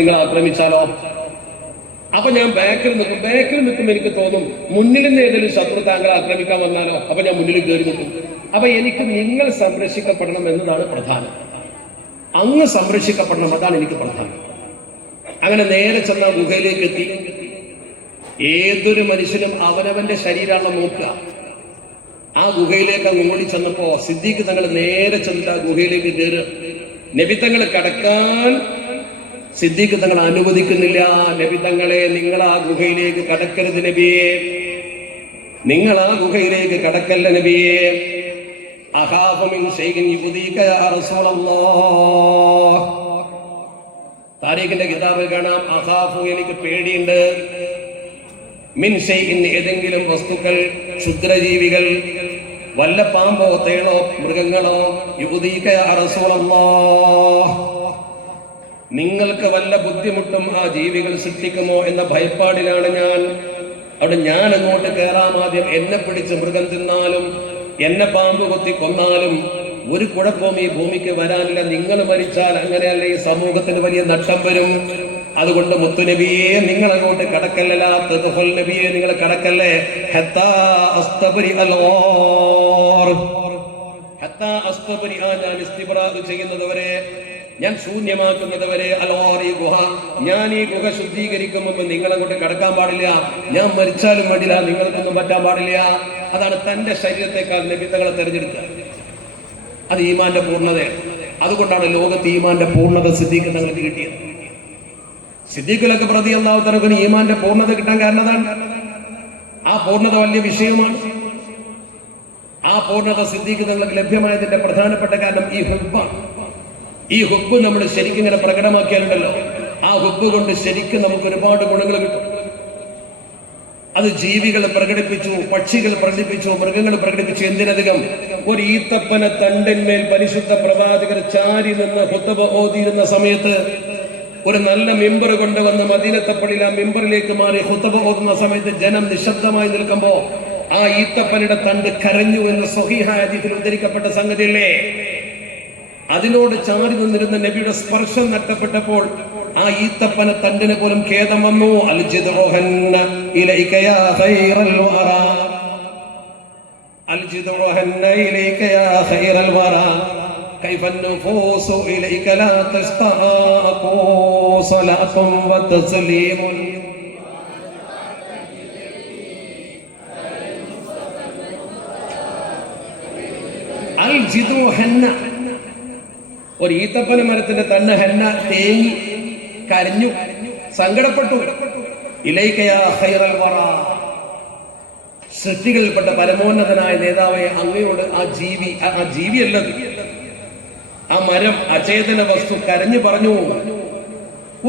നിങ്ങൾ ആക്രമിച്ചാലോ? അപ്പൊ ഞാൻ ബാക്കിൽ നിൽക്കുമ്പോൾ എനിക്ക് തോന്നും മുന്നിൽ നിന്ന് ഏതെങ്കിലും ശത്രു താങ്കളെ ആക്രമിക്കാൻ വന്നാലോ? അപ്പൊ ഞാൻ മുന്നിൽ കയറി നിൽക്കും. അപ്പൊ എനിക്ക് നിങ്ങൾ സംരക്ഷിക്കപ്പെടണം എന്നതാണ് പ്രധാനം. അങ്ങ് സംരക്ഷിക്കപ്പെടണം, അതാണ് എനിക്ക് പ്രധാനം. അങ്ങനെ നേരെ ചെന്ന ഗുഹയിലേക്ക് എത്തി. ഏതൊരു മനുഷ്യനും അവനവന്റെ ശരീരമാണ് നോക്കുക. ആ ഗുഹയിലേക്ക് അങ്ങ് ഓടി ചെന്നപ്പോ സിദ്ദീഖ് തങ്ങൾ നേരെ ചെന്നിട്ട് ആ ഗുഹയിലേക്ക് കയറുക. നബി തങ്ങൾ കടക്കാൻ സിദ്ദീഖ് തങ്ങൾ അനുവദിക്കുന്നില്ല. നബി തങ്ങളെ, നിങ്ങൾ ആ ഗുഹയിലേക്ക് കടക്കരുത് നബിയെ, നിങ്ങൾ ആ ഗുഹയിലേക്ക് കടക്കല്ല നബിയെ. അഖാഫു മിൻ ശൈഇൻ യുദീക യാ റസൂലല്ലാഹ്. താരീഖിന്റെ കിതാബിൽ കാണാം, അഖാഫു, എനിക്ക് പേടിയുണ്ട്, മിൻ ശൈഇൻ, ഏതെങ്കിലും വസ്തുക്കൾ, ക്ഷുദ്രജീവികൾ, വല്ല പാമ്പോ തേളോ മൃഗങ്ങളോ, യുദീക യാ റസൂലല്ലാഹ്, നിങ്ങൾക്ക് വല്ല ബുദ്ധിമുട്ടും ആ ജീവികൾ സൃഷ്ടിക്കുമോ എന്ന ഭയപ്പാടിലാണ് ഞാൻ. അവിടെ ഞാൻ അങ്ങോട്ട് കയറാം. ആദ്യം എന്നെ പിടിച്ച് മൃഗം തിന്നാലും എന്നെ പാമ്പ് കൊത്തി കൊന്നാലും ഒരു കുഴപ്പവും ഈ ഭൂമിക്ക് വരാനില്ല. നിങ്ങൾ മരിച്ചാൽ അങ്ങനെയല്ല ഈ സമൂഹത്തിന് വലിയ നഷ്ടം വരും. അതുകൊണ്ട് മുത്തുനബിയെ, നിങ്ങൾ അങ്ങോട്ട് കടക്കല്ല. തദ്ഖുൽ നബിയെ, നിങ്ങൾ കടക്കല്ലേ. ഹത്താ അസ്തബ്രി അൽഗാർ, ഹത്താ അസ്തബ്രി, ഞാൻ ഇസ്തിബ്റാദ് ചെയ്യുന്നതുവരെ, ഞാൻ ശൂന്യമാക്കുന്നതുവരെ, അൽഗാർ, ഈ ഗുഹ, ഞാൻ ഈ ഗുഹ ശുദ്ധീകരിക്കും മുമ്പ് നിങ്ങൾ അങ്ങോട്ട് കടക്കാൻ പാടില്ല. ഞാൻ മരിച്ചാലും വേണ്ടില്ല, നിങ്ങൾക്കൊന്നും പറ്റാൻ പാടില്ല. അതാണ് തന്റെ ശരീരത്തെക്കാൾ നബി തങ്ങളെ തെരഞ്ഞെടുക്കുക. അത് ഈമാന്റെ പൂർണ്ണതയാണ്. അതുകൊണ്ടാണ് ലോകത്ത് ഈമാന്റെ പൂർണ്ണത സിദ്ദീഖ് തങ്ങൾക്ക് കിട്ടിയത്. സിദ്ദീഖുൽ അക്ബർ റളിയല്ലാഹു തആല ഈമാന്റെ പൂർണ്ണത കിട്ടാൻ കാരണം അതാണ്. ആ പൂർണ്ണത വലിയ വിഷയമാണ്. ആ പൂർണ്ണത സിദ്ദീഖ് തങ്ങൾക്ക് ലഭ്യമായതിന്റെ പ്രധാനപ്പെട്ട കാരണം ഈ ഹുബ്ബാണ്. ഈ ഹുബ്ബ് നമ്മൾ ശരിക്കും ഇങ്ങനെ പ്രകടമാക്കിയാലുണ്ടല്ലോ, ആ ഹുബ്ബ് കൊണ്ട് ശരിക്കും നമുക്ക് ഒരുപാട് ഗുണങ്ങൾ കിട്ടും. അത് ജീവികൾ പ്രകടിപ്പിച്ചു, പക്ഷികൾ പ്രകടിപ്പിച്ചു, മൃഗങ്ങൾ പ്രകടിപ്പിച്ചു. എന്തിനധികം, ഒരു ഈത്തപ്പന തണ്ടിന്മേൽ പരിശുദ്ധ പ്രവാചകർ ചാരി നിന്ന് ഖുത്ബ ഓതിയിരുന്ന സമയത്ത് ഒരു നല്ല മിമ്പർ കൊണ്ടുവന്ന് മദീനത്തെ പള്ളിയിൽ ആ മിമ്പറിലേക്ക് മാറി ഖുത്ബ ഓതുന്ന സമയത്ത് ജനം നിശബ്ദമായി നിൽക്കുമ്പോ ആ ഈത്തപ്പനയുടെ തണ്ട് കരഞ്ഞു എന്ന് സ്വഹീഹായ ഹദീസിൽ ഉദ്ധരിക്കപ്പെട്ട സംഗതിയല്ലേ. അതിനോട് ചാരി നിന്നിരുന്ന നബിയുടെ സ്പർശം നഷ്ടപ്പെട്ടപ്പോൾ ആ ഈത്തപ്പന തണ്ടിന് പോലും ഖേദം വന്നു. അൽ ജിദ്ഉഹന്ന ഇലൈക യാ ഖൈറൽ വറ, അൽ ജിദ്ഉഹന്ന ഇലൈക യാ ഖൈറൽ വറ, കൈഫൻ നുഫൂസു ഇലൈക ലാ തസ്തഖൂ സ്വലാത്തുൻ വ തസ്ലീമുൻ. അൽ ജിദ്ഉഹന്ന, ഒരു ഈത്തപ്പന മരത്തിന്റെ തണ്ട് ഹന്ന തേങ്ങി കരഞ്ഞു, സങ്കടപ്പെട്ടു. ഇലൈക യാ ഖൈറൽ വറ, സൃഷ്ടികളിൽപ്പെട്ട പരമോന്നതനായ നേതാവെ, അങ്ങയോട് ആ ജീവിയല്ലത്, ആ മരം, അചേതന വസ്തു കരഞ്ഞു പറഞ്ഞു.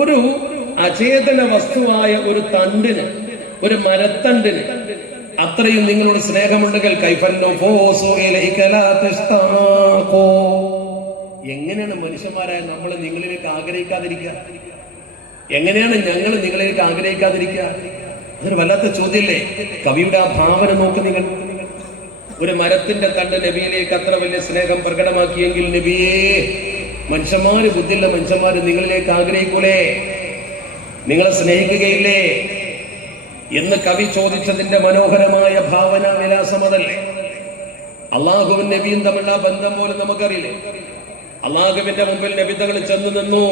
ഒരു അചേതന വസ്തുവായ ഒരു തണ്ടിന്, ഒരു മരത്തണ്ടിന് അത്രയും നിങ്ങളോട് സ്നേഹമുണ്ടെങ്കിൽ കൈഫൻ നുഫൂസു ഇലൈക ലാ തസ്തഖൂ, എങ്ങനെയാണ് മനുഷ്യന്മാരായ നമ്മൾ നിങ്ങളിലേക്ക് ആഗ്രഹിക്കാതിരിക്കുക? എങ്ങനെയാണ് ഞങ്ങൾ നിങ്ങളിലേക്ക് ആഗ്രഹിക്കാതിരിക്കുക? അതൊരു വല്ലാത്ത ചോദ്യമല്ലേ? കവിയുടെ ആ ഭാവന നോക്ക് നിങ്ങൾ. ഒരു മരത്തിന്റെ തണ്ട് നബിയിലേക്ക് അത്ര വലിയ സ്നേഹം പ്രകടമാക്കിയെങ്കിൽ, നബിയേ, മനുഷ്യന്മാര്, ബുദ്ധിയുള്ള മനുഷ്യന്മാര് നിങ്ങളിലേക്ക് ആഗ്രഹിക്കൂലേ? നിങ്ങളെ സ്നേഹിക്കുകയില്ലേ എന്ന് കവി ചോദിച്ചതിന്റെ മനോഹരമായ ഭാവന വിലാസം അതല്ലേ? അള്ളാഹുവും നബിയും തമ്മിലുള്ള ബന്ധം പോലും നമുക്കറിയില്ലേ? അള്ളാഹുവിന്റെ മുമ്പിൽ നബി തങ്ങൾ ചെന്ന് നിന്നു,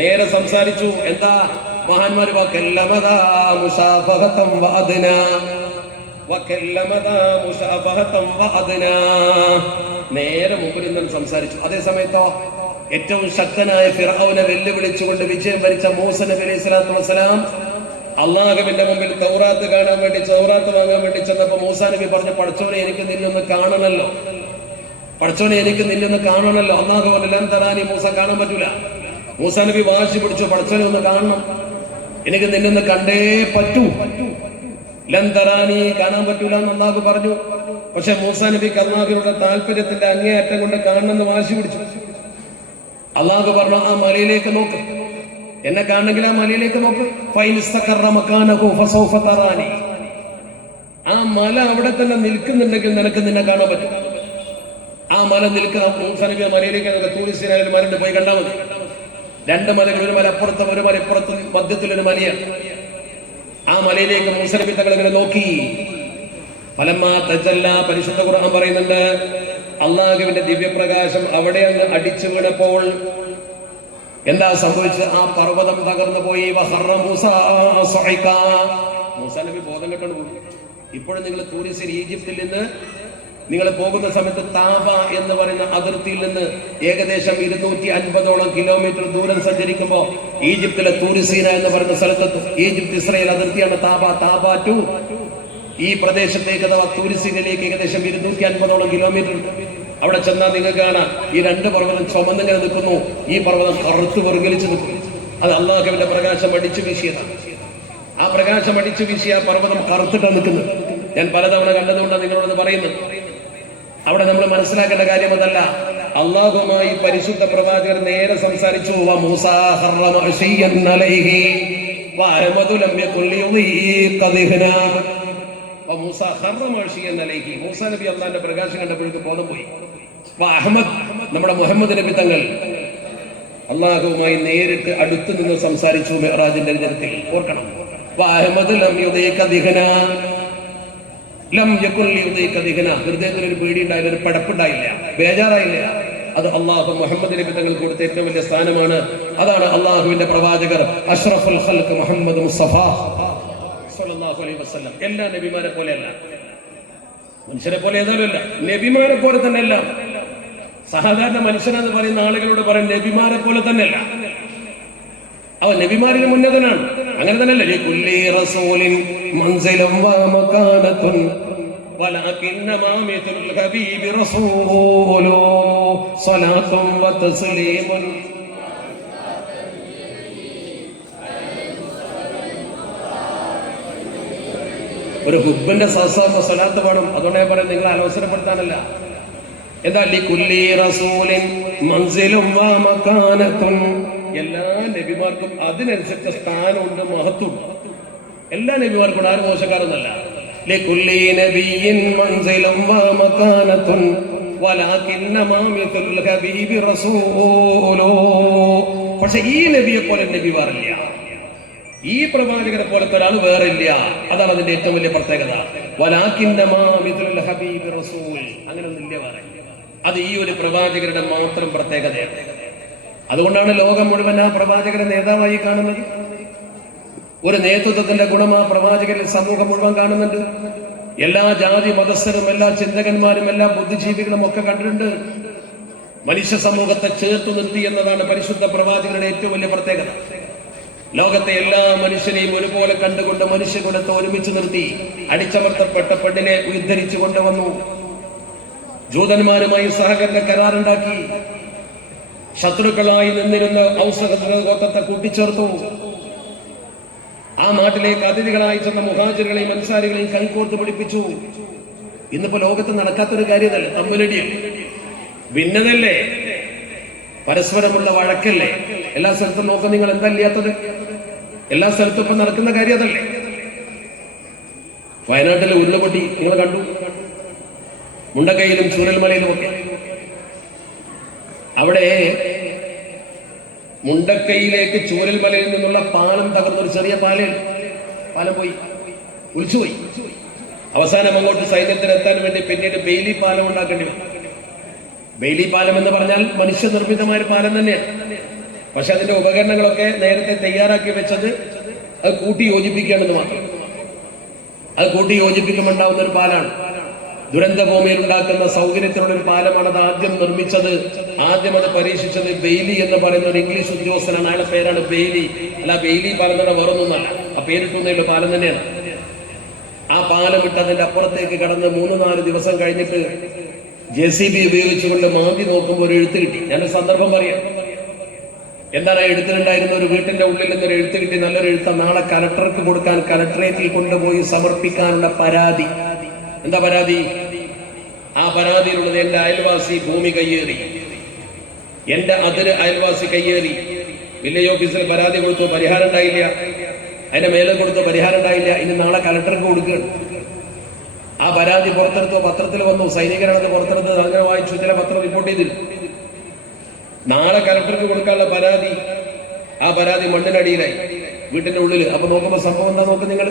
നേരെ സംസാരിച്ചു. എന്താ മഹാന്മാര്, നേരെ മുമ്പിൽ നിന്നും സംസാരിച്ചു. അതേ സമയത്തോ ഏറ്റവും ശക്തനായ ഫിർഔനെ വെല്ലുവിളിച്ചുകൊണ്ട് വിജയം വരിച്ച മൂസ നബി അലൈഹി സ്വലാത്തു വസ്സലാം അള്ളാഹുവിന്റെ മുമ്പിൽ തൗറാത്ത് കാണാൻ വേണ്ടി, തൗറാത്ത് വാങ്ങാൻ വേണ്ടി ചെന്നപ്പോ മൂസാ നബി പറഞ്ഞു, പഠിച്ചവനെ എനിക്ക് നിന്നൊന്ന് കാണണമല്ലോ, പഠിച്ചവനെ എനിക്ക് നിന്നൊന്ന് കാണണമല്ലോ. അള്ളാഹു ലൻ തറാനി, മൂസ കാണാൻ പറ്റൂല. മൂസാ നബി വാശി പിടിച്ചു, പഠിച്ചവനെ ഒന്ന് കാണണം, എനിക്ക് നിന്നൊന്ന് കണ്ടേ പറ്റൂ. ലൻ തറാനി, കാണാൻ പറ്റൂല എന്ന് അള്ളാഹു പറഞ്ഞു. പക്ഷെ മൂസാ നബിക്ക് അള്ളാഹുവിന്റെ താല്പര്യത്തിന്റെ അങ്ങേയറ്റം കൊണ്ട് കാണണമെന്ന് വാശി പിടിച്ചു. അള്ളാഹു പറഞ്ഞു, ആ മലയിലേക്ക് നോക്ക്, എന്നെ കാണണമെങ്കിൽ ആ മലയിലേക്ക് നോക്ക്. ആ മല അവിടെ തന്നെ നിൽക്കുന്നുണ്ടെങ്കിൽ നിനക്ക് നിന്നെ കാണാൻ പറ്റും. ആ മല നിൽക്കുക, മൂസാ നബി മലയിലേക്ക് ടൂറിസ്റ്റിനായാലും മലണ്ട് പോയി കണ്ടാൽ മതി. രണ്ട് മലകൾ, ഒരു മല അപ്പുറത്തും ഒരു മല ഇപ്പുറത്തും, മധ്യത്തിലൊരു മലയാണ്. ആ മലയിലേക്ക് മൂസ നബി തങ്ങൾ ഇങ്ങനെ നോക്കി. ഫലമ്മാ തജല്ല, പരിശുദ്ധ ഖുർആൻ പറയുന്നുണ്ട്, അള്ളാഹുവിന്റെ ദിവ്യപ്രകാശം അവിടെ അങ്ങ് അടിച്ചു വീണപ്പോൾ എന്താ സംഭവിച്ചത്? ആ പർവ്വതം തകർന്നു പോയി. മൂസ നബി ബോധം കെട്ടു പോയി. ഇപ്പോഴും നിങ്ങൾ ടൂറിസ്റ്റ് ഈജിപ്തിൽ നിന്ന് നിങ്ങൾ പോകുന്ന സമയത്ത് താബ എന്ന് പറയുന്ന അതിർത്തിയിൽ നിന്ന് ഏകദേശം 250ഓളം കിലോമീറ്റർ ദൂരം സഞ്ചരിക്കുമ്പോൾ ഈജിപ്തിലെ തൂരിസീന എന്ന് പറയുന്ന സ്ഥലത്ത്, ഈജിപ്ത് ഇസ്രായേൽ അതിർത്തിയാണ് താബ ടു, ഈ പ്രദേശത്തേക്ക് അഥവാ തൂരിസീനയിലേക്ക് ഏകദേശം 250ഓളം കിലോമീറ്റർ ഉണ്ട്. അവിടെ ചെന്നാൽ നിങ്ങൾക്ക് കാണാം ഈ രണ്ട് പർവ്വതം ചുമന്നിങ്ങനെ നിൽക്കുന്നു. ഈ പർവ്വതം കറുത്ത് വെറുകലിച്ച് നിൽക്കുന്നു. അത് അള്ളാഹുവിന്റെ പ്രകാശം അടിച്ചു വീശിയതാണ്. ആ പ്രകാശം അടിച്ചു വീശിയ പർവ്വതം കറുത്തിട്ടാണ് നിൽക്കുന്നത്. ഞാൻ പലതവണ കണ്ടതുകൊണ്ടാണ് നിങ്ങളോട് പറയുന്നത്. അവിടെ നമ്മൾ മനസ്സിലാക്കേണ്ട കാര്യം അതല്ല. അള്ളാഹുമായി പരിശുദ്ധ പ്രവാചകർ നേരെ സംസാരിച്ചു. മൂസാ നബി അള്ളാന്റെ പ്രകാശം കണ്ടപ്പോഴേക്ക് ബോധം പോയി. അഹമ്മദ്, നമ്മുടെ മുഹമ്മദ് നബി തങ്ങൾ അള്ളാഹുവുമായി നേരിട്ട് അടുത്തു നിന്ന് സംസാരിച്ചു മിഅ്റാജിന്റെ ദിനത്തിൽ. ഓർക്കണം, ഹൃദയത്തിൽ ഒരു പേടി ഉണ്ടായില്ല, ഒരു പടപ്പുണ്ടായില്ല, ബേജാറായില്ല. അത് അള്ളാഹു മുഹമ്മദ് നബി തങ്ങൾ കൊടുത്ത ഏറ്റവും വലിയ സ്ഥാനമാണ്. അതാണ് അള്ളാഹുവിന്റെ പ്രവാചകർ അഷ്റഫുൽ ഖൽഖ് മുഹമ്മദ് മുസ്തഫ സ്വല്ലല്ലാഹു അലൈഹി വസല്ലം. എല്ലാ നബിമാരെ പോലെയല്ല, മനുഷ്യരെ പോലെ ഏതായാലും അല്ല, നബിമാരെ പോലെ തന്നെ അല്ല. സാധാരണ മനുഷ്യനെന്ന് പറയുന്ന ആളുകളോട് പറയും നബിമാരെ പോലെ തന്നെയല്ല, അവൻ നബിമാരിന് ഉന്നതനാണ്. അങ്ങനെ തന്നെയല്ലേ കുല്ലി റസൂലിൻ മൻസിലും വമകാനത്തുൻ വലകിന്നമാ മിത്ലുൽ ഹബീബി റസൂലു സ്വലാത്തും വതസ്ലീമുൻ. ഒരു ഹുബ്ബിന്റെ സഹസാമ സ്വലാത്ത് പാടും. അതുകൊണ്ട് ഞാൻ പറയാം, നിങ്ങളെ അലോസരപ്പെടുത്താനല്ല. എന്താ ലികുല്ലി റസൂലിൻ മൻസിലും വമകാനത്തുൻ, എല്ലാ നബിമാർക്കും അതിനനുസരിച്ച സ്ഥാനമുണ്ട്, മഹത്വമുണ്ട്. എല്ലാ നബിമാർക്കും ആരും മോശക്കാരെന്നല്ല. ലികുല്ലി നബിയിൻ മൻസിലും വമകാനത്തുൻ വലകിന്നമാ മിത്ലുൽ ഹബീബി റസൂലു. പക്ഷെ ഈ നബിയെ പോലെ നബിമാരില്ല, ഈ പ്രവാചകരെ പോലത്തെ ഒരാൾ വേറെ ഇല്ല. അതാണ് അതിന്റെ ഏറ്റവും വലിയ പ്രത്യേകത. വലകിന്നമാ മിത്ലുൽ ഹബീബി റസൂൽ, അങ്ങനെ ഒന്നില്ല വേറെ. അത് ഈ ഒരു പ്രവാചകരുടെ മാത്രം പ്രത്യേകതയാണ്. അതുകൊണ്ടാണ് ലോകം മുഴുവൻ ആ പ്രവാചകരെ നേതാവായി കാണുന്നത്. ഒരു നേതൃത്വത്തിന്റെ ഗുണം ആ പ്രവാചകരിൽ സമൂഹം മുഴുവൻ കാണുന്നുണ്ട്. എല്ലാ ജാതി മതസ്ഥരും എല്ലാ ചിന്തകന്മാരും എല്ലാ ബുദ്ധിജീവികളും ഒക്കെ കണ്ടിട്ടുണ്ട്. മനുഷ്യ സമൂഹത്തെ ചേർത്തു നിർത്തി എന്നതാണ് പരിശുദ്ധ പ്രവാചകരുടെ ഏറ്റവും വലിയ പ്രത്യേകത. ലോകത്തെ എല്ലാ മനുഷ്യനെയും ഒരുപോലെ കണ്ടുകൊണ്ട് മനുഷ്യകുലത്തെ ഒരുമിച്ച് നിർത്തി അടിച്ചമർത്തപ്പെട്ട പെണ്ണിനെ ഉദ്ധരിച്ചു കൊണ്ടുവന്നു. ജൂതന്മാരുമായി സഹകരണ കരാറുണ്ടാക്കി. ശത്രുക്കളായി നിന്നിരുന്ന ഔസ് ഗോത്രത്തെ കൂട്ടിച്ചേർത്തു. ആ നാട്ടിലേക്ക് അതിഥികളായി ചെന്ന മുഹാജിറുകളെയും അൻസാരികളെയും കൈകോർത്ത് പിടിപ്പിച്ചു. ഇന്നിപ്പോ ലോകത്ത് നടക്കാത്തൊരു കാര്യമല്ല, തമ്മിലടിയല്ലേ, ഭിന്നതല്ലേ, പരസ്പരമുള്ള വഴക്കല്ലേ. എല്ലാ സ്ഥലത്തും നോക്കാൻ നിങ്ങൾ എന്താ ഇല്ലാത്തത്? എല്ലാ സ്ഥലത്തും ഇപ്പൊ നടക്കുന്ന കാര്യം അതല്ലേ. വയനാട്ടിലെ ഉരുളുപൊട്ടി നിങ്ങൾ കണ്ടു, മുണ്ടക്കയിലും ചൂരൽമലയിലും ഒക്കെ. അവിടെ മുണ്ടക്കയിലേക്ക് ചൂരൽമലയിൽ നിന്നുള്ള പാലം തകർന്നൊരു ചെറിയ പാലം പോയി, ഒലിച്ചുപോയി. അവസാനം അങ്ങോട്ട് സൈന്യത്തിനെത്താൻ വേണ്ടി പിന്നീട് ബെയിലി പാലം ഉണ്ടാക്കേണ്ടി വന്നു. ബെയിലി പാലം എന്ന് പറഞ്ഞാൽ മനുഷ്യനിർമ്മിതമായ പാലം തന്നെയാണ്. പക്ഷെ അതിന്റെ ഉപകരണങ്ങളൊക്കെ നേരത്തെ തയ്യാറാക്കി വെച്ചത് അത് കൂട്ടി യോജിപ്പിക്കുകയാണെന്ന് മാത്രം. അത് കൂട്ടി യോജിപ്പിക്കുമുണ്ടാവുന്ന ഒരു പാലാണ്. ദുരന്തഭൂമിയിൽ ഉണ്ടാക്കുന്ന സൗകര്യത്തിലുള്ള ഒരു പാലമാണ് അത് ആദ്യം നിർമ്മിച്ചത്. ആദ്യം അത് പരീക്ഷിച്ചത് ബെയിലി എന്ന് പറയുന്ന ഒരു ഇംഗ്ലീഷ് ഉദ്യോഗസ്ഥനാണ്. അയാളുടെ പേരാണ് ബെയിലി. അല്ല, ബെയിലി പാലം തന്നെ വേറൊന്നുമല്ല, ആ പേരിട്ടുള്ള പാലം തന്നെയാണ്. ആ പാലം ഇട്ട് അതിന്റെ അപ്പുറത്തേക്ക് കടന്ന് 3-4 ദിവസം കഴിഞ്ഞിട്ട് JCB ഉപയോഗിച്ചുകൊണ്ട് മാന്തി നോക്കുമ്പോൾ ഒരു എഴുത്ത് കിട്ടി. ഞാനൊരു സന്ദർഭം പറയാം. എന്താണ് എഴുത്തിനുണ്ടായിരുന്ന? ഒരു വീട്ടിന്റെ ഉള്ളിൽ നിന്നൊരു എഴുത്ത് കിട്ടി, നല്ലൊരു എഴുത്ത. നാളെ കലക്ടർക്ക് കൊടുക്കാൻ കലക്ടറേറ്റിൽ കൊണ്ടുപോയി സമർപ്പിക്കാനുള്ള പരാതി. എന്താ പരാതി? ആ പരാതിയിലുള്ളത് എന്റെ അയൽവാസി ഭൂമി കയ്യേറി, എന്റെ അതിര് അയൽവാസി കയ്യേറി. വില്ലേജ് ഓഫീസിൽ പരാതി കൊടുത്തു, പരിഹാരം ഉണ്ടായില്ല. അതിന്റെ മേലെ കൊടുത്തു, പരിഹാരം ഉണ്ടായില്ല. ഇനി നാളെ കലക്ടർക്ക് കൊടുക്കുകയാണ്. ആ പരാതി പുറത്തെടുത്തു, പത്രത്തിൽ വന്നു. സൈനികരാണത് പുറത്തെടുത്തത്. അങ്ങനെ വായിച്ചു, ചില പത്രം റിപ്പോർട്ട് ചെയ്തിരുന്നു. നാളെ കലക്ടർക്ക് കൊടുക്കാനുള്ള പരാതി ആ പരാതി മണ്ണിനടിയിലായി, വീട്ടിന്റെ ഉള്ളിൽ. അപ്പൊ നോക്കുമ്പോ സംഭവം എന്താ നോക്ക് നിങ്ങൾ.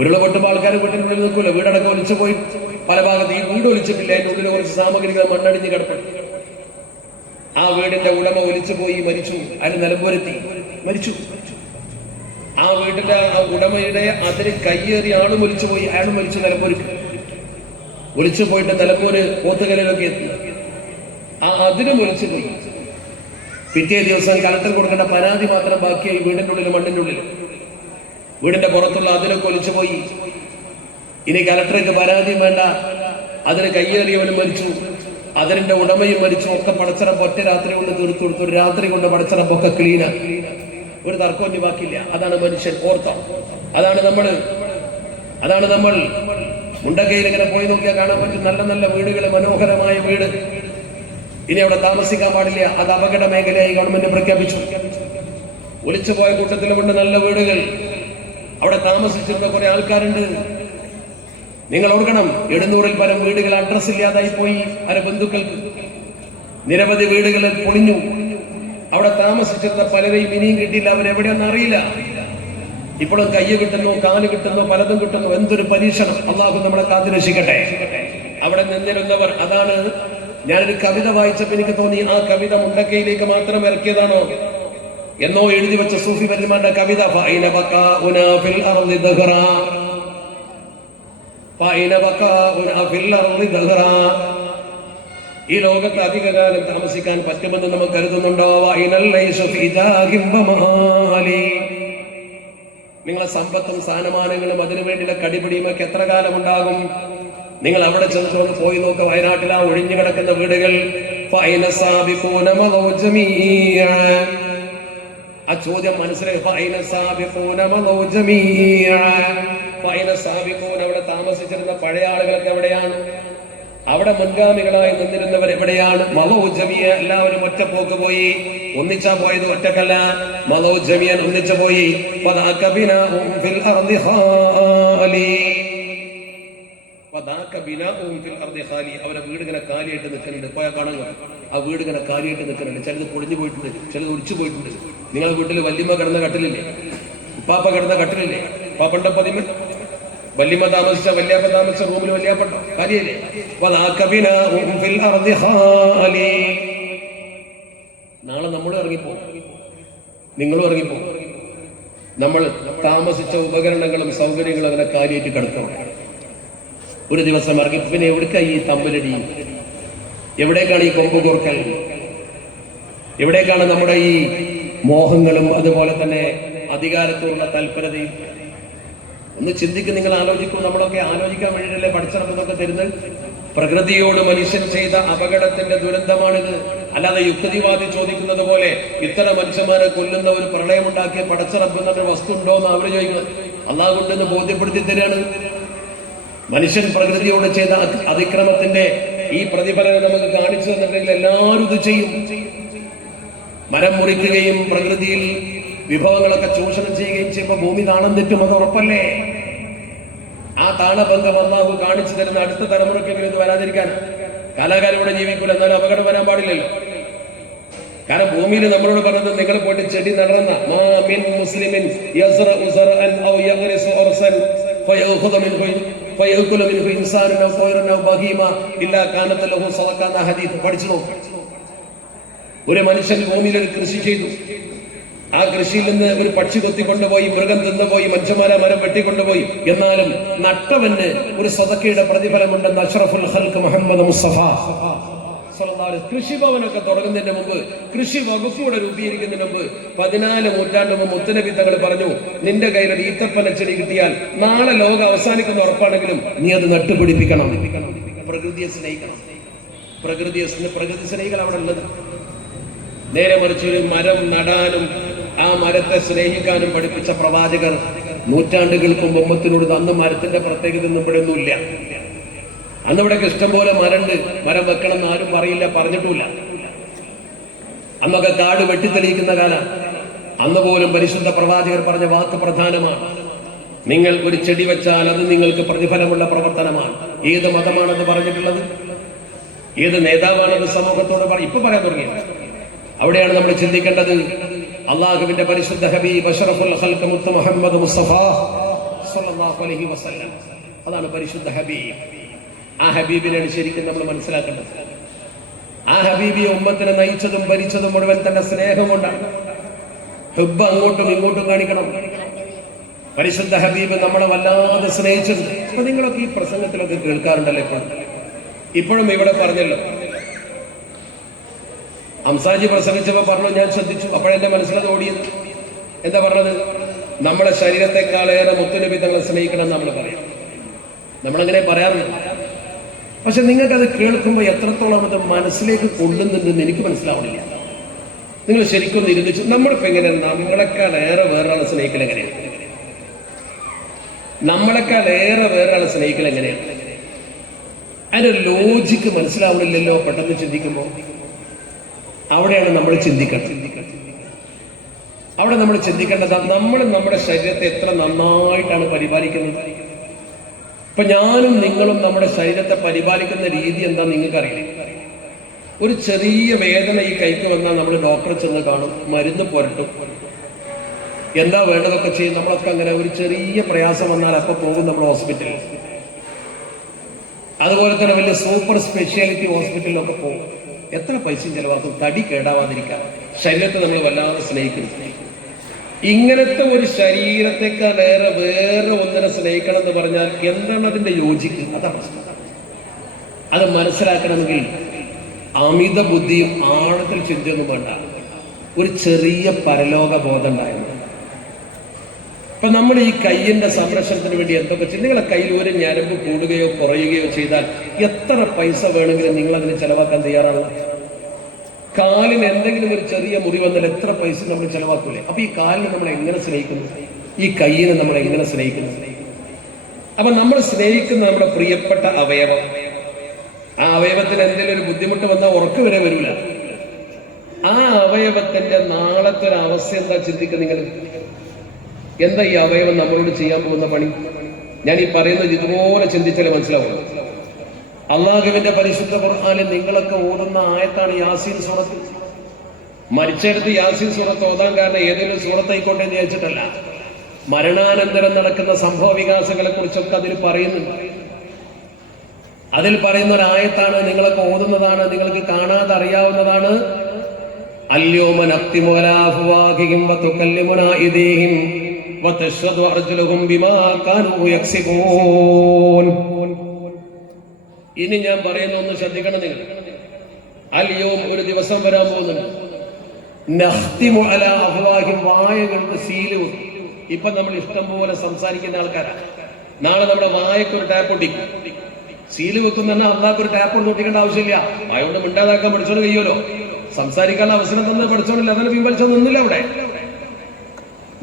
ഉരുള പൊട്ടുമ്പോ ആൾക്കാർ വീട്ടിന്റെ ഉള്ളിൽ നിൽക്കൂല, വീടടക്കം ഒലിച്ചു പോയി. പല ഭാഗത്ത് ഈ വീട് ഒലിച്ചിട്ടില്ല, അതിന്റെ ഉള്ളിൽ കുറച്ച് സാമഗ്രികൾ മണ്ണടിഞ്ഞ് കിടപ്പുണ്ട്. ആ വീടിന്റെ ഉടമ ഒലിച്ചു പോയി, മരിച്ചു. അതിന് നിലമ്പൂരെത്തി, മരിച്ചു. ആ വീട്ടിന്റെ ഉടമയുടെ അതിന് കയ്യേറിയ ആളും ഒലിച്ചു പോയി, അയാളും മരിച്ചു. നിലമ്പൂർക്ക് ഒലിച്ചു പോയിട്ട് നിലമ്പൂര് പോത്തുകലിലൊക്കെ എത്തി. ആ അതിനും ഒലിച്ചു പോയി. പിറ്റേ ദിവസം കളക്ടർ കൊടുക്കേണ്ട പരാതി മാത്രം ബാക്കിയായി. വീടിന്റെ ഉള്ളിൽ, മണ്ണിന്റെ ഉള്ളിൽ, വീടിന്റെ പുറത്തുള്ള അതിലൊക്കെ ഒലിച്ചു പോയി. ഇനി കളക്ടർക്ക് പരാതിയും വേണ്ട, അതിന് കയ്യേറിയവനും മരിച്ചു, അതിന്റെ ഉടമയും മരിച്ചു. ഒക്കെ പടച്ചറപ്പ് ഒറ്റ രാത്രി കൊണ്ട് തീർത്തു കൊടുത്തു. ഒരു രാത്രി കൊണ്ട് പടച്ചറപ്പൊക്കെ ക്ലീനാക്കി. ഒരു തർക്കവും ബാക്കിയില്ല. അതാണ് മനുഷ്യൻ. ഓർത്തം. അതാണ് നമ്മൾ മുണ്ടക്കയിൽ ഇങ്ങനെ പോയി നോക്കിയാൽ കാണാൻ പറ്റും നല്ല നല്ല വീടുകൾ, മനോഹരമായ വീട്. ഇനി അവിടെ താമസിക്കാൻ പാടില്ല, അത് അപകട മേഖലയായി ഗവൺമെന്റ് പ്രഖ്യാപിച്ചു. ഒലിച്ചുപോയ കൂട്ടത്തിലുമുണ്ട് നല്ല വീടുകൾ. അവിടെ താമസിച്ചിരുന്ന കുറെ ആൾക്കാരുണ്ട്. നിങ്ങൾ ഓർക്കണം, 700-ൽ പരം വീടുകൾ അഡ്രസ് ഇല്ലാതായി പോയി. അവരുടെ ബന്ധുക്കൾക്ക് നിരവധി വീടുകൾ പൊളിഞ്ഞു. അവിടെ താമസിച്ചിരുന്ന പലരെയും ഇനിയും കിട്ടിയില്ല. അവരെവിടെയൊന്നും അറിയില്ല. ഇപ്പോഴും കയ്യ് കിട്ടുന്നു, കാല് കിട്ടുന്നു, പലതും കിട്ടുന്നു. എന്തൊരു പരീക്ഷണം! അള്ളാഹു നമ്മളെ കാത്തുരക്ഷിക്കട്ടെ. അവിടെ നിന്നിരുന്നവർ, അതാണ് ഞാനൊരു കവിത വായിച്ചപ്പോൾ എനിക്ക് തോന്നി, ആ കവിത മുണ്ടക്കയിലേക്ക് മാത്രം ഇറക്കിയതാണോ എന്നോ എഴുതി വെച്ച സൂഫി വര്യന്മാരുടെ കവിത. ഈ ലോകത്ത് അധികകാലം താമസിക്കാൻ പറ്റുമെന്ന് നമുക്ക് കരുതുന്നുണ്ടോ? നിങ്ങളെ സമ്പത്തും സ്ഥാനമാനങ്ങളും അതിനുവേണ്ടിയുള്ള കടിപിടിയും ഒക്കെ എത്ര കാലം ഉണ്ടാകും? നിങ്ങൾ അവിടെ ചെന്ന് പോയി നോക്ക്. വയനാട്ടിൽ ആ ഒഴിഞ്ഞു കിടക്കുന്ന വീടുകൾ. ആ ചോദ്യം മനസ്സിലായി. അവിടെ താമസിച്ചിരുന്ന പഴയ ആളുകളൊക്കെ എവിടെയാണ്? അവിടെ മുൻഗാമികളായി നിന്നിരുന്നവർ എവിടെയാണ്? മലൗജമിയ എല്ലാവരും ഒറ്റപ്പോക്ക് പോയി. ഒന്നിച്ചാ പോയത്, ഒറ്റക്കല്ല. മലൗജമിയൻ ഒന്നിച്ചു പോയി. അവരെ വീടിങ്ങനെ കാലിയായിട്ട് നിൽക്കുന്നുണ്ട്. പോയാൽ കാണുക, ആ വീടിങ്ങനെ കാലിയായിട്ട് നിൽക്കുന്നുണ്ട്. ചിലത് പൊളിഞ്ഞു പോയിട്ടുണ്ട്, ചിലത് ഒളിച്ചു പോയിട്ടുണ്ട്. നിങ്ങളെ വീട്ടിൽ വല്യമ്മ കിടന്ന കട്ടിലില്ലേ? ഉപ്പാപ്പ കിടന്ന കട്ടിലില്ലേ? ഉപ്പാപ്പണ്ട പതിമ വല്യമ്മ താമസിച്ച, വല്യാപ്പ താമസിച്ച റൂമിൽ വല്യാപ്പണ്ടോ? കാര്യല്ലേ? നാളെ നമ്മളും ഇറങ്ങിപ്പോ, നിങ്ങളും ഇറങ്ങിപ്പോ. നമ്മൾ താമസിച്ച ഉപകരണങ്ങളും സൗകര്യങ്ങളും അങ്ങനെ കാര്യമായിട്ട് കിടക്കണം. ഒരു ദിവസം ഇറങ്ങി. പിന്നെ എവിടേക്കാണ് ഈ തമ്മിലടി? എവിടേക്കാണ് ഈ കൊമ്പ് കോർക്കൽ? എവിടേക്കാണ് നമ്മുടെ ഈ മോഹങ്ങളും അതുപോലെ തന്നെ അധികാരത്തോടുള്ള തൽപരതയും? ഒന്ന് ചിന്തിക്കും, നിങ്ങൾ ആലോചിക്കും. നമ്മളൊക്കെ ആലോചിക്കാൻ വേണ്ടിയിട്ടല്ലേ പഠിച്ചറപ്പൊക്കെ തരുന്നത്? പ്രകൃതിയോട് മനുഷ്യൻ ചെയ്ത അപകടത്തിന്റെ ദുരന്തമാണിത്. അല്ലാതെ യുക്തിവാദി ചോദിക്കുന്നത് പോലെ ഇത്തര മനുഷ്യന്മാരെ കൊല്ലുന്ന ഒരു പ്രളയമുണ്ടാക്കിയ പടച്ചറപ്പ് എന്നൊരു വസ്തു ഉണ്ടോ എന്ന് അവർ ചോദിക്കുന്നത്. അള്ളാഹു കൊണ്ടെന്ന് ബോധ്യപ്പെടുത്തി തരികയാണ്. മനുഷ്യൻ പ്രകൃതിയോട് ചെയ്ത അതിക്രമത്തിന്റെ ഈ പ്രതിഫലനം നമുക്ക് കാണിച്ചു തന്നിട്ടുണ്ടെങ്കിൽ എല്ലാവരും ഇത് ചെയ്യും. മരം മുറിക്കുകയും പ്രകൃതിയിൽ വിഭവങ്ങളൊക്കെ ചൂഷണം ചെയ്യുകയും ചെയ്യുമ്പോൾ ഭൂമി താളം തെറ്റും. അത് ഉറപ്പല്ലേ? ആ താളഭംഗം അല്ലാഹു കാണിച്ചു തരുന്ന അടുത്ത തലമുറക്കെങ്കിലും ഇത് വരാതിരിക്കാൻ. കാലാകാലം ഇവിടെ ജീവിക്കൂല, എന്നാലും അപകടം വരാൻ പാടില്ലല്ലോ. കാരണം ഭൂമിയിൽ നമ്മളോട് പറഞ്ഞത്, നിങ്ങൾ പോയിട്ട് ചെടി നടന്ന മുസ്ലിമിൻ പഠിച്ചു നോക്കും. ഒരു മനുഷ്യൻ ഭൂമിയിൽ ഒരു കൃഷി ചെയ്തു. ആ കൃഷിയിൽ നിന്ന് ഒരു പക്ഷി കൊത്തിക്കൊണ്ടുപോയി, മൃഗം തിന്നുപോയി, മനുഷ്യന്മാരെ മരം വെട്ടിക്കൊണ്ടുപോയി. എന്നാലും നട്ടവന് ഒരു സദഖയുടെ പ്രതിഫലമുണ്ടെന്ന് അഷ്റഫുൽ ഖൽഖ് മുഹമ്മദ് മുസ്തഫ കൃഷിഭവനൊക്കെ തുടങ്ങുന്നതിന് മുമ്പ്, കൃഷി വകുപ്പൂടെ രൂപീകരിക്കുന്നതിന് മുമ്പ് 14 നൂറ്റാണ്ട് മുമ്പ് മുത്തനബി തങ്ങൾ പറഞ്ഞു, നിന്റെ കയ്യിൽ ഒരു ഈത്തപ്പന ചെടി കിട്ടിയാൽ നാളെ ലോകം അവസാനിക്കുന്ന ഉറപ്പാണെങ്കിലും നീ അത് നട്ടുപിടിപ്പിക്കണം. പ്രകൃതിയെ സ്നേഹിക്കണം. പ്രകൃതി സ്നേഹികൾ അവിടെ ഉള്ളത്. നേരെ മറിച്ച് ഒരു മരം നടാനും ആ മരത്തെ സ്നേഹിക്കാനും പഠിപ്പിച്ച പ്രവാചകർ നൂറ്റാണ്ടുകൾക്ക് മുമ്പ് ഉമ്മത്തിനോട് അന്ന് മരത്തിന്റെ പ്രത്യേകത ഒന്നും ഇവിടെ ഒന്നുമില്ല. അന്ന് ഇവിടെയൊക്കെ ഇഷ്ടംപോലെ മരണ്ട്. മരം വെക്കണം എന്ന് ആരും പറയില്ല, പറഞ്ഞിട്ടുമില്ല. അന്നൊക്കെ കാട് വെട്ടിത്തെളിയിക്കുന്ന കാലം. അന്ന് പോലും പരിശുദ്ധ പ്രവാചകർ പറഞ്ഞ വാക്ക് പ്രധാനമാണ്. നിങ്ങൾ ഒരു ചെടി വെച്ചാൽ അത് നിങ്ങൾക്ക് പ്രതിഫലമുള്ള പ്രവർത്തനമാണ്. ഏത് മതമാണെന്ന് പറഞ്ഞിട്ടുള്ളത്? ഏത് നേതാവാണെന്ന് സമൂഹത്തോട് ഇപ്പൊ പറയാൻ തുടങ്ങിയത്? അവിടെയാണ് നമ്മൾ ചിന്തിക്കേണ്ടത്. അള്ളാഹുവിന്റെ പരിശുദ്ധ ഹബീബ് അഷ്റഫുൽ ഖൽഖ് മുത്ത് മുഹമ്മദ് മുസ്തഫ സ്വല്ലല്ലാഹു അലൈഹി വസല്ലം, അതാണ് പരിശുദ്ധ ഹബീബ്. ആ ഹബീബിനെയാണ് ശരിക്കും നമ്മൾ മനസ്സിലാക്കേണ്ടത്. ആ ഹബീബിയെ ഉമ്മത്തിനെ നയിച്ചതും ഭരിച്ചതും മുഴുവൻ തന്റെ സ്നേഹം കൊണ്ടാണ്. ഹുബ്ബ് അങ്ങോട്ടും ഇങ്ങോട്ടും കാണിക്കണം. പരിശുദ്ധ ഹബീബ് നമ്മളെ വല്ലാതെ സ്നേഹിച്ചത്. അപ്പൊ നിങ്ങളൊക്കെ ഈ പ്രസംഗത്തിലൊക്കെ കേൾക്കാറുണ്ടല്ലോ. ഇപ്പോഴും ഇവിടെ പറഞ്ഞല്ലോ, അംസാജി പ്രസംഗിച്ചപ്പോ പറഞ്ഞു, ഞാൻ ശ്രദ്ധിച്ചു. അപ്പോഴെന്റെ മനസ്സിലത് ഓടിയത്. എന്താ പറഞ്ഞത്? നമ്മുടെ ശരീരത്തെക്കാളേറെ മുത്തുനബി തങ്ങളെ സ്നേഹിക്കണം നമ്മൾ പറയാം. നമ്മളങ്ങനെ പറയാറില്ല. പക്ഷെ നിങ്ങൾക്കത് കേൾക്കുമ്പോൾ എത്രത്തോളം അത് മനസ്സിലേക്ക് കൊള്ളുന്നുണ്ടെന്ന് എനിക്ക് മനസ്സിലാവണില്ല. നിങ്ങൾ ശരിക്കും ഇരുന്നിച്ചു. നമ്മളിപ്പോ എങ്ങനെയാണ് നമ്മളെക്കാളേറെ വേറൊരാളെ സ്നേഹിക്കൽ എങ്ങനെയാണ്? നമ്മളെക്കാളേറെ വേറൊരാളെ സ്നേഹിക്കൽ എങ്ങനെയാണ്? അതിന്റെ ലോജിക്ക് മനസ്സിലാവുന്നില്ലല്ലോ പെട്ടെന്ന് ചിന്തിക്കുമ്പോൾ. അവിടെയാണ് നമ്മൾ ചിന്തിക്കേണ്ടത്. അവിടെ നമ്മൾ ചിന്തിക്കേണ്ടത് നമ്മൾ നമ്മുടെ ശരീരത്തെ എത്ര നന്നായിട്ടാണ് പരിപാലിക്കുന്നത്. ഇപ്പൊ ഞാനും നിങ്ങളും നമ്മുടെ ശരീരത്തെ പരിപാലിക്കുന്ന രീതി എന്താ നിങ്ങൾക്കറിയില്ലേ? ഒരു ചെറിയ വേദന ഈ കൈക്ക് വന്നാൽ നമ്മൾ ഡോക്ടറെ ചെന്ന് കാണും, മരുന്ന് പുരട്ടും, എന്താ വേണ്ടതൊക്കെ ചെയ്യും. നമ്മളൊക്കെ അങ്ങനെ ഒരു ചെറിയ പ്രയാസം വന്നാൽ അപ്പൊ പോകും നമ്മൾ ഹോസ്പിറ്റലിൽ. അതുപോലെ തന്നെ വലിയ സൂപ്പർ സ്പെഷ്യാലിറ്റി ഹോസ്പിറ്റലിലൊക്കെ പോകും. എത്ര പൈസയും ചെലവാക്കും, തടി കേടാവാതിരിക്കാൻ. ശരീരത്തെ നമ്മൾ വല്ലാതെ സ്നേഹിക്കുന്നു. ഇങ്ങനത്തെ ഒരു ശരീരത്തെക്കാളേറെ വേറെ ഒന്നിനെ സ്നേഹിക്കണം എന്ന് പറഞ്ഞാൽ എന്താണ് അതിന്റെ യോജിക്ക്? അതാണ് പ്രശ്നം. അത് മനസ്സിലാക്കണമെങ്കിൽ അമിത ബുദ്ധിയും ആഴത്തിൽ ചിന്തയൊന്നും വേണ്ട, ഒരു ചെറിയ പരലോക ബോധം ഉണ്ടായിരുന്നു. ഇപ്പൊ നമ്മൾ ഈ കയ്യിന്റെ സംരക്ഷണത്തിന് വേണ്ടി എന്തൊക്കെ ചെയ്യും? നിങ്ങളെ കയ്യിൽ ഒരു ഞരമ്പ് കൂടുകയോ കുറയുകയോ ചെയ്താൽ എത്ര പൈസ വേണമെങ്കിലും നിങ്ങൾ അതിന് ചെലവാക്കാൻ തയ്യാറാണ്. കാലിന് എന്തെങ്കിലും ഒരു ചെറിയ മുറി വന്നാൽ എത്ര പൈസ നമ്മൾ ചെലവാക്കൂലേ? അപ്പൊ ഈ കാലിനെ നമ്മൾ എങ്ങനെ സ്നേഹിക്കുന്നു? ഈ കയ്യിനെ നമ്മൾ എങ്ങനെ സ്നേഹിക്കുന്നു? അപ്പൊ നമ്മൾ സ്നേഹിക്കുന്ന നമ്മുടെ പ്രിയപ്പെട്ട അവയവം, ആ അവയവത്തിന് എന്തെങ്കിലും ഒരു ബുദ്ധിമുട്ട് വന്നാൽ ഉറക്കം വരെ വരൂല. ആ അവയവത്തിന്റെ നാളത്തെ ഒരു അവസ്ഥ എന്താ ചിന്തിക്കുക നിങ്ങൾ? എന്താ ഈ അവയവം നമ്മളോട് ചെയ്യാൻ പോകുന്ന പണി? ഞാൻ ഈ പറയുന്നത് ഇതുപോലെ ചിന്തിച്ചാലേ മനസ്സിലാവുള്ളൂ. അള്ളാഹുവിന്റെ പരിശുദ്ധ ഖുർആനിൽ നിങ്ങളൊക്കെ ഓതുന്ന ആയത്താണ് യാസീൻ സൂറത്ത്. മരിച്ചെടുത്ത് യാസീൻ സൂറത്ത് ഓതാൻ കാരണം ഏതെങ്കിലും സൂറത്തായിക്കോട്ടെ എന്ന് വിചാരിച്ചിട്ടല്ല. മരണാനന്തരം നടക്കുന്ന സംഭവ വികാസങ്ങളെ കുറിച്ചൊക്കെ അതിൽ പറയുന്നുണ്ട്. അതിൽ പറയുന്ന ഒരു ആയത്താണ്, നിങ്ങളൊക്കെ ഓതുന്നതാണ്, നിങ്ങൾക്ക് കാണാതെ അറിയാവുന്നതാണ്. അൽയൗമ നഖ്തിമു അലാ അഫ്വാഹിഹിം വതുകല്ലിമുനാ അയ്ദീഹിം വതശ്ഹദു അർജുലുഹും ബിമാ കാനൂ യക്സിബൂൻ. ഇനി ഞാൻ പറയുന്ന ഒന്ന് ശ്രദ്ധിക്കണം നിങ്ങൾ. അൽയൗം, ഒരു ദിവസം വരാൻ പോകുന്നുണ്ട്. നഖ്തിമു അലാ അഫ്വാഹിഹിം, വായകൾക്ക് സീല് വെക്കും. ഇപ്പൊ നമ്മൾ ഇഷ്ടം പോലെ സംസാരിക്കുന്ന ആൾക്കാരാണ്. നാളെ നമ്മുടെ വായക്ക് ഒരു ടാപ്പ് ഒട്ടിക്കും. സീല് വെക്കും തന്നെ അള്ളാഹ്ക്ക് ഒരു ടാപ്പ് ഒന്നും ഒട്ടിക്കേണ്ട ആവശ്യമില്ല. വായോട് മിണ്ടാതാക്കാൻ പഠിച്ചോണ്ട് കഴിയുമല്ലോ. സംസാരിക്കാനുള്ള അവസരം തന്നെ പഠിച്ചോണ്ടില്ല, അതിനെ പിൻവലിച്ചോ നിന്നില്ല അവിടെ.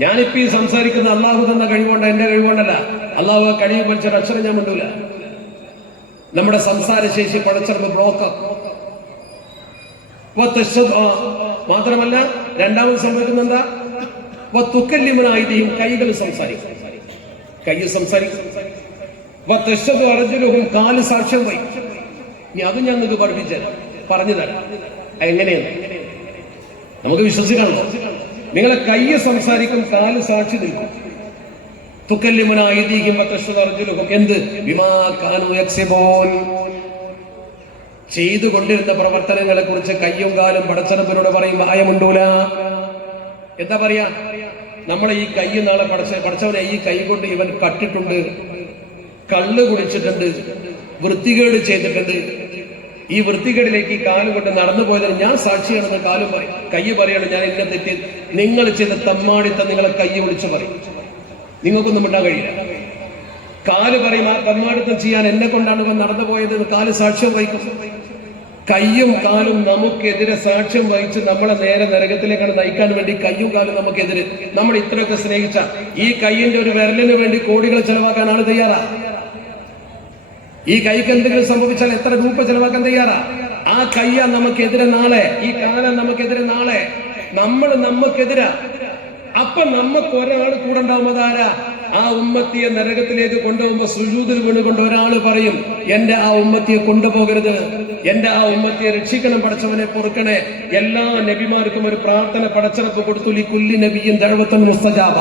ഞാനിപ്പോ ഈ സംസാരിക്കുന്ന അള്ളാഹു തന്ന കഴിവുകൊണ്ട്, എന്റെ കഴിവുകൊണ്ടല്ല. അള്ളാഹു ആ കഴിവ് പഠിച്ചൊരു അക്ഷരം ഞാൻ മിണ്ടൂല. നമ്മുടെ സംസാരശേഷി പടച്ചെറുന്ന് ബ്ലോക്ക്. മാത്രമല്ല രണ്ടാമത് സംഭവിക്കുന്ന എന്താ? തുക്കല്ലിമുനായിയും, കൈകൾ സംസാരിക്കും. കൈ സംസാരിക്കും. അർജുലുഹും, കാല് സാക്ഷ്യം വഹിക്കും. ഇനി അത് ഞങ്ങൾക്ക് പറഞ്ഞു തരാം എങ്ങനെയാണ് നമുക്ക് വിശ്വസിക്കാണല്ലോ. നിങ്ങളെ കൈ സംസാരിക്കും, കാല് സാക്ഷി നിൽക്കും. തുക്കല്ലിമുനായിയും അർജുലുഹും, എന്ത്? ബിമാ കാനൂ യക്സിബൂൻ, ചെയ്തുകൊണ്ടിരുന്ന പ്രവർത്തനങ്ങളെ കുറിച്ച് കയ്യും കാലും പടച്ചറപ്പിനോട് പറയും, മായമുണ്ടൂല. എന്താ പറയാ? നമ്മളെ ഈ കൈ നാളെ പടച്ചവനെ ഈ കൈ കൊണ്ട് ഇവൻ കട്ടിട്ടുണ്ട്, കള്ള് കുടിച്ചിട്ടുണ്ട്, വൃത്തികേട് ചെയ്തിട്ടുണ്ട്. ഈ വൃത്തികേടിലേക്ക് ഈ കാല് കൊണ്ട് നടന്നു പോയതിന് ഞാൻ സാക്ഷിയാണെന്ന് കാലും പറയും. കൈ പറയാണ്, ഞാൻ ഇന്ന തെറ്റി, നിങ്ങൾ ചെയ്ത തമ്മാടിത്തം നിങ്ങളെ കൈ വിളിച്ചു പറയും. നിങ്ങൾക്കൊന്നും മിണ്ടാൻ കഴിയില്ല. കാല് പറയും, ആ തമ്മാടിത്തം ചെയ്യാൻ എന്നെ കൊണ്ടാണ് ഇവൻ നടന്നു പോയത്. കാല് സാക്ഷ്യം വഹിക്കും. കയ്യും കാലും നമുക്കെതിരെ സാക്ഷ്യം വഹിച്ച് നമ്മളെ നേരെ നരകത്തിലേക്കാണ് നയിക്കാൻ വേണ്ടി കയ്യും കാലും നമുക്കെതിരെ. നമ്മൾ ഇത്രയൊക്കെ സ്നേഹിച്ച ഈ കയ്യിന്റെ ഒരു വിരലിന് വേണ്ടി കോടികൾ ചെലവാക്കാൻ ആള് തയ്യാറാ. ഈ കൈക്ക് എന്തെങ്കിലും സംഭവിച്ചാൽ എത്ര രൂപ ചെലവാക്കാൻ തയ്യാറാ. ആ കയ്യ നമുക്കെതിരെ നാളെ, ഈ കാലം നമുക്കെതിരെ നാളെ, നമ്മൾ നമുക്കെതിരാ. അപ്പൊ നമുക്ക് ഒരാൾ കൂടെ ഉണ്ടാവും. അതാരാ? ആ ഉമ്മത്തിയെ നരകത്തിലേക്ക് കൊണ്ടുപോകുമ്പോ സുജൂദിൽ വീണുകൊണ്ട് ഒരാൾ പറയും, എന്റെ ആ ഉമ്മത്തിയെ കൊണ്ടുപോകരുത്, എന്റെ ആ ഉമ്മത്തിയെ രക്ഷിക്കണം, പടച്ചവനെ പൊറുക്കണേ. എല്ലാ നബിമാർക്കും ഒരു പ്രാർത്ഥന പടച്ചറപ്പ് കൊടുത്തു, ലികുല്ലി നബിയ്യിൻ ദഅവത്തുൻ മുസ്തജാബ.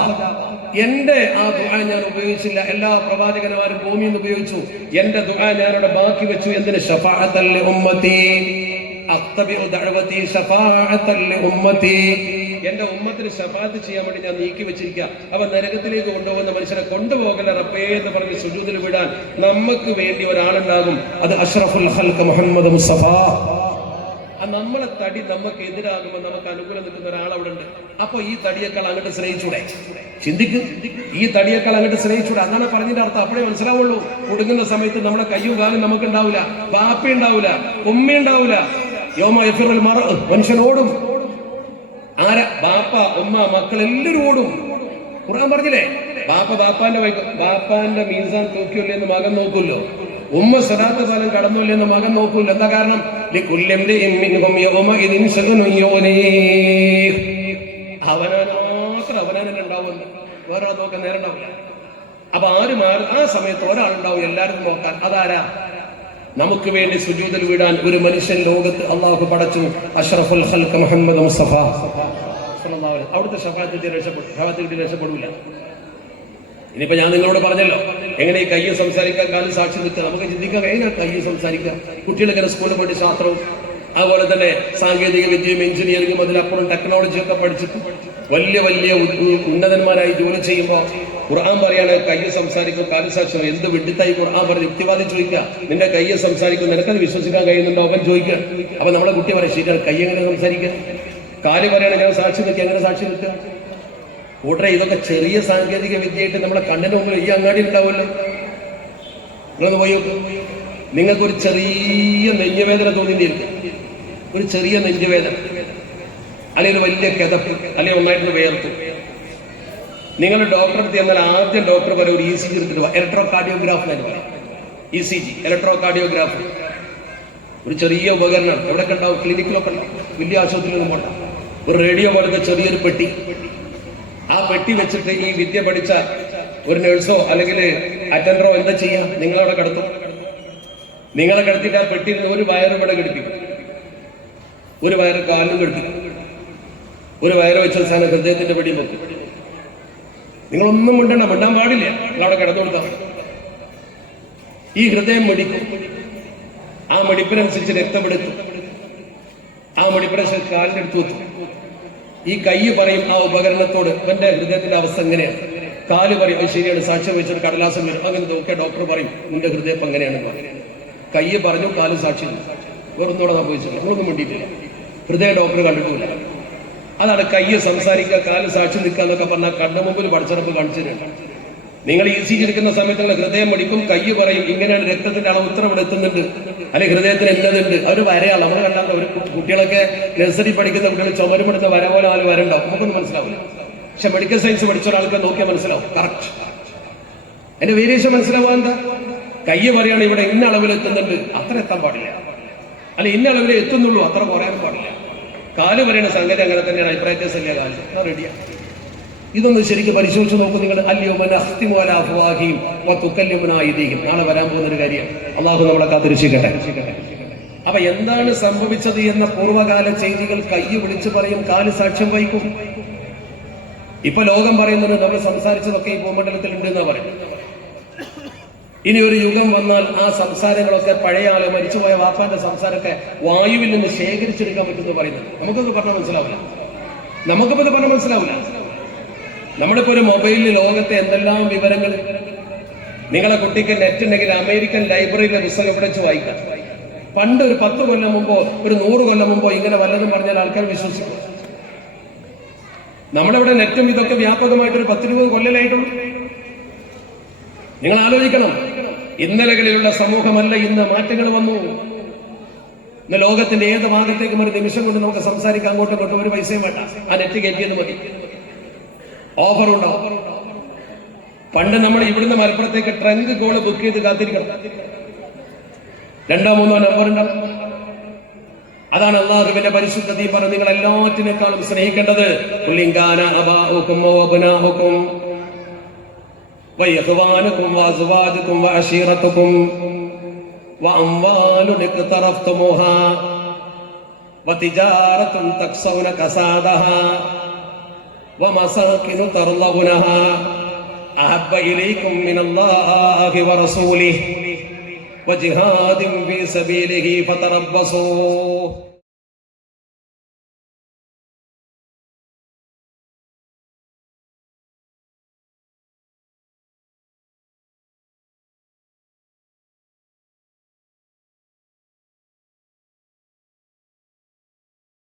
എന്റെ ആ ദുആ ഞാൻ ഉപയോഗിച്ചില്ല, എല്ലാ പ്രവാചകന്മാരും ഭൂമിയിൽ നിന്ന് ഉപയോഗിച്ചു, എന്റെ ദുആ ഞാനവിടെ ബാക്കി വെച്ചു. എന്തിന്? ശഫാഅത്തൽ ലിഉമ്മത്തി അത്തബിഉ ദഅവതി ശഫാഅത്തൽ ലിഉമ്മത്തി. എന്റെ ഉമ്മത്തിന് ശഫാഅത്ത് ചെയ്യാൻ വേണ്ടി ഞാൻ നീക്കി വെച്ചിരിക്കുക. അപ്പൊ നരകത്തിലേക്ക് കൊണ്ടുപോകുന്ന മനുഷ്യനെ കൊണ്ടുപോകല റബ്ബേ എന്ന് പറഞ്ഞ് സുജൂദിൽ വിടാൻ നമുക്ക് വേണ്ടി ഒരാളുണ്ടാകും. അത് അഷ്റഫുൽ ഖൽഖ് മുഹമ്മദ് മുസ്തഫ. നമ്മളെ തടി നമുക്ക് എതിരാകുമ്പോൾ നമുക്ക് അനുകൂലം നിൽക്കുന്ന ഒരാളവിടെ ഉണ്ട്. അപ്പൊ ഈ തടിയേക്കാൾ അങ്ങോട്ട് സ്നേഹിച്ചൂടെ? ചിന്തിക്ക്, ഈ തടിയേക്കാൾ അങ്ങോട്ട് സ്നേഹിച്ചൂടെ? അങ്ങനെ പറഞ്ഞതിന്റെ അർത്ഥം അപ്പോഴേ മനസ്സിലാവുള്ളൂ. കുടുങ്ങുന്ന സമയത്ത് നമ്മുടെ കയ്യും കാലും നമുക്ക് ഉണ്ടാവില്ല, ബാപ്പ ഉണ്ടാവില്ല, ഉമ്മ ഉണ്ടാവില്ല. യൗമ യഫിറുൽ മർഉ, മനുഷ്യൻ ഓടും. ആരാ? ബാപ്പ, ഉമ്മ, മക്കൾ എല്ലാവരും ഓടും. ഖുർആൻ പറഞ്ഞില്ലേ, ബാപ്പാന്റെ മീസാൻ തൂക്കിയല്ലേ എന്ന് മകൻ നോക്കൂല്ലോ, ഉമ്മ സലാത്ത് കാലം കടന്നില്ലേ എന്ന് മകൻ നോക്കൂല്ലോ. എന്താ കാരണം? അവനാൻ ഉണ്ടാവുന്നു, വേറെ നോക്കാൻ നേരം ഉണ്ടാവില്ല. അപ്പൊ ആരും ആ സമയത്ത് ഒരാളുണ്ടാവും എല്ലാവരും നോക്കാൻ. അതാരാ? നമുക്ക് വേണ്ടി സുജൂദിൽ വീടാൻ ഒരു മനുഷ്യൻ ലോകത്ത് അള്ളാഹു പടച്ചു. അഷ്റഫുൽ ഖൽഖ് മുഹമ്മദ് മുസ്തഫ. അവിടുത്തെ ഷഫാഅത്ത് രക്ഷപ്പെടില്ല. ഇനിയിപ്പോ ഞാൻ നിങ്ങളോട് പറഞ്ഞല്ലോ, എങ്ങനെ ഈ കയ്യെ സംസാരിക്കാൻ, കാലിൽ സാക്ഷി നിൽക്കുക. നമുക്ക് ചിന്തിക്കാം, എങ്ങനെ കയ്യെ സംസാരിക്കാം? കുട്ടികളിങ്ങനെ സ്കൂളിൽ പോയിട്ട് ശാസ്ത്രവും അതുപോലെ തന്നെ സാങ്കേതിക വിദ്യയും എഞ്ചിനീയറിംഗും അതിലപ്പുറം ടെക്നോളജി ഒക്കെ പഠിച്ചിട്ട് വലിയ വലിയ ഉന്നതന്മാരായി ജോലി ചെയ്യുമ്പോൾ ഖുർആൻ പറയാണ് കയ്യെ സംസാരിക്കും, കാലിൽ സാക്ഷ്യം. എന്ത് വിഡിത്തായി ഖുർആൻ പറഞ്ഞ് യുക്തിവാദി ചോദിക്കുക, നിന്റെ കയ്യെ സംസാരിക്കും, നിനക്കത് വിശ്വസിക്കാൻ കഴിയുന്നുണ്ടോ? അവൻ ചോദിക്കുക. അപ്പൊ നമ്മളെ കുട്ടി പറയും, ശരിയാണ്, കൈ എങ്ങനെ സംസാരിക്കുക? കാല് പറയാണ് ഞാൻ സാക്ഷി നിൽക്കുക, എങ്ങനെ സാക്ഷി നിൽക്കുക? കൂട്ടരെ ഇതൊക്കെ ചെറിയ സാങ്കേതിക വിദ്യയായിട്ട് നമ്മളെ കണ്ണിന് മുമ്പിൽ ഈ അങ്ങാടി ഉണ്ടാവുമല്ലോ. നിങ്ങളൊന്ന് പോയി നോക്കും. നിങ്ങൾക്കൊരു ചെറിയ നെഞ്ചുവേദന തോന്നിയിരിക്കും, ഒരു ചെറിയ നെഞ്ചുവേദന, അല്ലെങ്കിൽ വലിയ കിതപ്പ്, അല്ലെങ്കിൽ ഒന്നായിട്ട് വേർത്തു. നിങ്ങൾ ഡോക്ടറെ അടുത്ത് ചെന്നാൽ ആദ്യം ഡോക്ടർ പറയും ഒരു ECG എടുത്തിട്ട് ഇലക്ട്രോ കാർഡിയോഗ്രാഫ് എന്ന് പറയും. ECG, ഇലക്ട്രോ കാർഡിയോഗ്രാഫ്, ഒരു ചെറിയ ഉപകരണം. എവിടെയൊക്കെ ഉണ്ടാവും? ക്ലിനിക്കിലൊക്കെ ഉണ്ടാവും, വലിയ ആശുപത്രിയിലൊന്നും പോണ്ട. ഒരു റേഡിയോ പോലത്തെ ചെറിയൊരു പെട്ടി. ആ പെട്ടി വെച്ചിട്ട് ഈ വിദ്യ പഠിച്ച ഒരു നഴ്സോ അല്ലെങ്കിൽ അറ്റൻഡറോ എന്താ ചെയ്യാം? നിങ്ങളവിടെ കിടത്തും. നിങ്ങളെ കിടത്തിയിട്ട് ആ പെട്ടിയിൽ നിന്ന് ഒരു വയറ് ഇവിടെ ഘടിപ്പിക്കും, ഒരു വയറ് കാലിലും ഘടിപ്പിക്കും, ഒരു വയറ് വെച്ച സാധനം ഹൃദയത്തിന്റെ പിടിയും വെക്കും. നിങ്ങളൊന്നും മിണ്ടാൻ പാടില്ല, നിങ്ങളവിടെ കിടന്നു കൊടുത്താൽ. ഈ ഹൃദയം മിടിക്കും, ആ മിടിപ്പിനനുസരിച്ച് രക്തമെടുത്തു, ആ മിടിപ്പിനനുസരിച്ച് കാലിന്റെ അടുത്ത് വെച്ചു. ഈ കൈ പറയും ആ ഉപകരണത്തോട്, എന്റെ ഹൃദയത്തിന്റെ അവസ്ഥ എങ്ങനെയാണ്? കാല് പറയും അത് ശരിയാണ്, സാക്ഷ്യം വെച്ചൊരു കടലാസം വരും, അങ്ങനെ നോക്കിയ ഡോക്ടർ പറയും നിന്റെ ഹൃദയം എങ്ങനെയാണ് പറയും. കൈ പറഞ്ഞു, കാല് സാക്ഷ്യം. വേറൊന്നോടെ സംഭവിച്ചില്ല, നമ്മളൊന്നും മിണ്ടിയിട്ടില്ല, ഹൃദയ ഡോക്ടർ കണ്ടിട്ടില്ല. അതാണ് കൈ സംസാരിക്കുക, കാല് സാക്ഷി നിൽക്കുക എന്നൊക്കെ പറഞ്ഞാൽ കണ്ണു മുമ്പിൽ പഠിച്ചെടുപ്പ് കാണിച്ചിട്ടുണ്ട്. നിങ്ങൾ ECG എടുക്കുന്ന സമയത്ത് നിങ്ങൾ ഹൃദയം മടിക്കും, കൈ പറയും ഇങ്ങനെയാണ്, രക്തത്തിന്റെ അളവ് ഇത്ര ഇവിടെ എത്തുന്നുണ്ട്, അല്ലെങ്കിൽ ഹൃദയത്തിന് എന്നതുണ്ട്. അവർ വരയാണ് നമ്മൾ കണ്ടാൽ. ഒരു കുട്ടികളൊക്കെ നഴ്സറി പഠിക്കുന്ന കുട്ടികൾ ചുമരുമെടുത്ത വര പോലെ 4 വര ഉണ്ടാവും, നമുക്കൊന്നും മനസ്സിലാവില്ല. പക്ഷെ മെഡിക്കൽ സയൻസ് പഠിച്ച ഒരാൾക്ക് നോക്കിയാൽ മനസ്സിലാവും, കറക്റ്റ്. അതിന്റെ വേരിയേഷൻ മനസ്സിലാവാൻ എന്താ? കൈ പറയാണ് ഇവിടെ ഇന്ന അളവിൽ എത്തുന്നുണ്ട്, അത്ര എത്താൻ പാടില്ല, അല്ല ഇന്ന അളവിൽ എത്തുന്നുള്ളൂ, അത്ര കുറയാനും പാടില്ല. കാല് പറയുന്ന സംഗതി അങ്ങനെ തന്നെയാണ്, അഭിപ്രായത്തില്ല, കാല് റെഡിയാണ്. ഇതൊന്ന് ശരിക്കും പരിശോധിച്ച് നോക്കും നിങ്ങൾ. നാളെ വരാൻ പോകുന്ന ഒരു കാര്യമാണ്. അള്ളാഹു നമ്മളെ കാത്തിരക്ഷിക്കട്ടെ. അപ്പൊ എന്താണ് സംഭവിച്ചത് എന്ന പൂർവ്വകാല ചെയ്തികൾ കൈ വിളിച്ചു പറയും, കാല് സാക്ഷ്യം വഹിക്കും. ഇപ്പൊ ലോകം പറയുന്നത് നമ്മൾ സംസാരിച്ചതൊക്കെ ഈ ഭൂമണ്ഡലത്തിൽ ഉണ്ട് എന്നാ പറയും. ഇനി ഒരു യുഗം വന്നാൽ ആ സംസാരങ്ങളൊക്കെ പഴയ ആള് മരിച്ചുപോയ വാപ്പാന്റെ സംസാരമൊക്കെ വായുവിൽ നിന്ന് ശേഖരിച്ചെടുക്കാൻ പറ്റുമെന്ന് പറയുന്നത്. നമുക്കൊക്കെ പറഞ്ഞാൽ മനസ്സിലാവില്ല, നമുക്കിപ്പോ ഇത് പറഞ്ഞാൽ മനസ്സിലാവില്ല. നമ്മളിപ്പോ ഒരു മൊബൈലിൽ ലോകത്തെ എന്തെല്ലാം വിവരങ്ങൾ. നിങ്ങളെ കുട്ടിക്ക് നെറ്റ് ഉണ്ടെങ്കിൽ അമേരിക്കൻ ലൈബ്രറിയിലെ പുസ്തകം ഇവിടെ വെച്ച് വായിക്കാം. പണ്ട് ഒരു 10 കൊല്ലം മുമ്പോ ഒരു 100 കൊല്ലം മുമ്പോ ഇങ്ങനെ വല്ലതും പറഞ്ഞാൽ ആൾക്കാർ വിശ്വസിക്കും. നമ്മളിവിടെ നെറ്റും ഇതൊക്കെ വ്യാപകമായിട്ടൊരു 10-20 കൊല്ലമായിട്ടും. നിങ്ങൾ ആലോചിക്കണം, ഇന്നലകളിലുള്ള സമൂഹമല്ല ഇന്ന്. മാറ്റങ്ങൾ വന്നു. ഇന്ന് ലോകത്തിന്റെ ഏത് ഭാഗത്തേക്കും ഒരു നിമിഷം കൊണ്ട് നമുക്ക് സംസാരിക്കാൻ അങ്ങോട്ടും ഇങ്ങോട്ടും ഒരു പൈസയും വേണ്ട, ആ നെറ്റ് കയറ്റിയത് മതി. ഓഫർ ഉണ്ടാവും. പണ്ട് നമ്മൾ ഇവിടുന്ന് മലപ്പുറത്തേക്ക് ട്രങ്ക് കോള് ബുക്ക് ചെയ്ത് കാത്തിരിക്കണം, 2-3 നമ്പർ ഉണ്ടാവും. അതാണ് അള്ളാഹുവിന്റെ പരിശുദ്ധ ദീൻ പറഞ്ഞത്, നിങ്ങൾ എല്ലാറ്റിനേക്കാളും സ്നേഹിക്കേണ്ടത് وإخوانكم وأزواجكم وعشيرتكم وأموال اقترفتموها وتجارة تخشون كسادها ومساكن ترضونها أحب إليكم من الله ورسوله وجهاد في سبيله فتربصوا